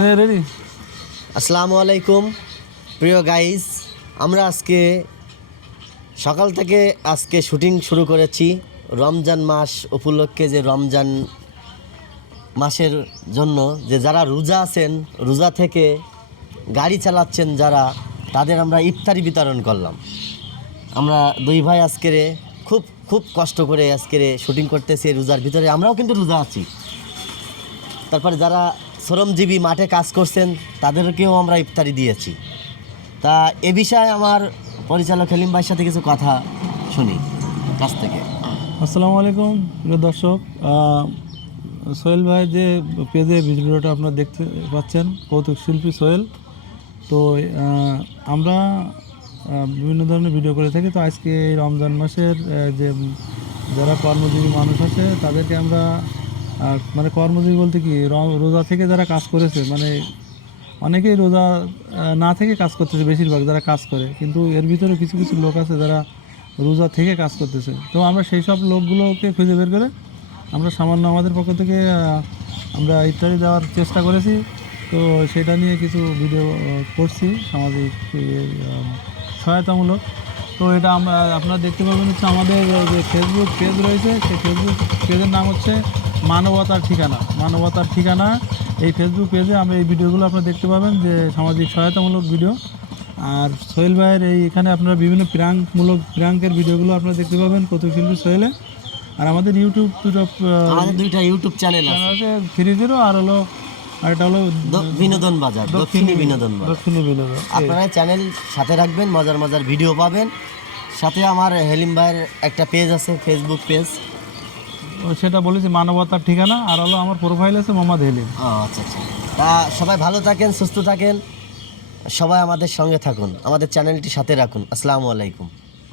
Ready. আসসালামু আলাইকুম প্রিয় গাইস, আমরা আজকে সকাল থেকে শুটিং শুরু করেছি রমজান মাস উপলক্ষে। যে রমজান মাসের জন্য যে যারা রোজা আছেন, রোজা থেকে গাড়ি চালাচ্ছেন যারা, তাদের আমরা ইফতারি বিতরণ করলাম। আমরা দুই ভাই খুব খুব কষ্ট করে শুটিং করতেছি রোজার ভিতরে। আমরাও কিন্তু রোজা আছি। তারপরে যারা শ্রমজীবী মাঠে কাজ করছেন তাদেরকেও আমরা ইফতারি দিয়েছি। তা এ বিষয়ে আমার পরিচালক হেলিম ভাইয়ের সাথে কিছু কথা শুনি কাছ থেকে। আসসালামু আলাইকুম প্রিয় দর্শক। সোহেল ভাই যে পেজে ভিডিওটা আপনারা দেখতে পাচ্ছেন, কৌতুক শিল্পী সোহেল। তো আমরা বিভিন্ন ধরনের ভিডিও করে থাকি। তো আজকে এই রমজান মাসের যে যারা কর্মজীবী মানুষ আছে তাদেরকে আমরা মানে কর্মজীবী বলতে কি, রোজা থেকে যারা কাজ করেছে, মানে অনেকেই রোজা না থেকে কাজ করতেছে, বেশিরভাগ যারা কাজ করে, কিন্তু এর ভিতরে কিছু কিছু লোক আছে যারা রোজা থেকে কাজ করতেছে। তো আমরা সেই সব লোকগুলোকে খুঁজে বের করে আমরা সামান্য আমাদের পক্ষ থেকে আমরা ইফতারি দেওয়ার চেষ্টা করেছি। তো সেটা নিয়ে কিছু ভিডিও করছি, সামাজিক সহায়তামূলক। তো এটা আমরা আপনারা দেখতে পাবেন হচ্ছে আমাদের যে ফেসবুক পেজ রয়েছে, সেই ফেসবুক পেজের নাম হচ্ছে মানবতার ঠিকানা। মানবতার ঠিকানা এই ফেসবুক পেজে আমরা এই ভিডিওগুলো আপনারা দেখতে পাবেন, যে সামাজিক সহায়তামূলক ভিডিও। আর সোহেল ভাইয়ের এখানে আপনারা বিভিন্ন প্রাঙ্কের ভিডিওগুলো আপনারা দেখতে পাবেন কৌতুক শিল্পী সোহেলে। আর আমাদের দুইটা ইউটিউব চ্যানেল আছে, 30 আর হলো আরেকটা হলো বিনোদন বাজার, দক্ষিণী বিনোদন। আপনারা চ্যানেল সাথে রাখবেন, মজার মজার ভিডিও পাবেন। সাথে আমার হেলিম ভাইয়ের একটা পেজ আছে, ফেসবুক পেজ, সেটা বলেছি মানবতার ঠিকানা। আর হলো আমার প্রোফাইল আছে মোহাম্মদ হেলিম। আচ্ছা। তা সবাই ভালো থাকেন, সুস্থ থাকেন, সবাই আমাদের সঙ্গে থাকুন, আমাদের চ্যানেলটি সাথে রাখুন। আসসালামু আলাইকুম।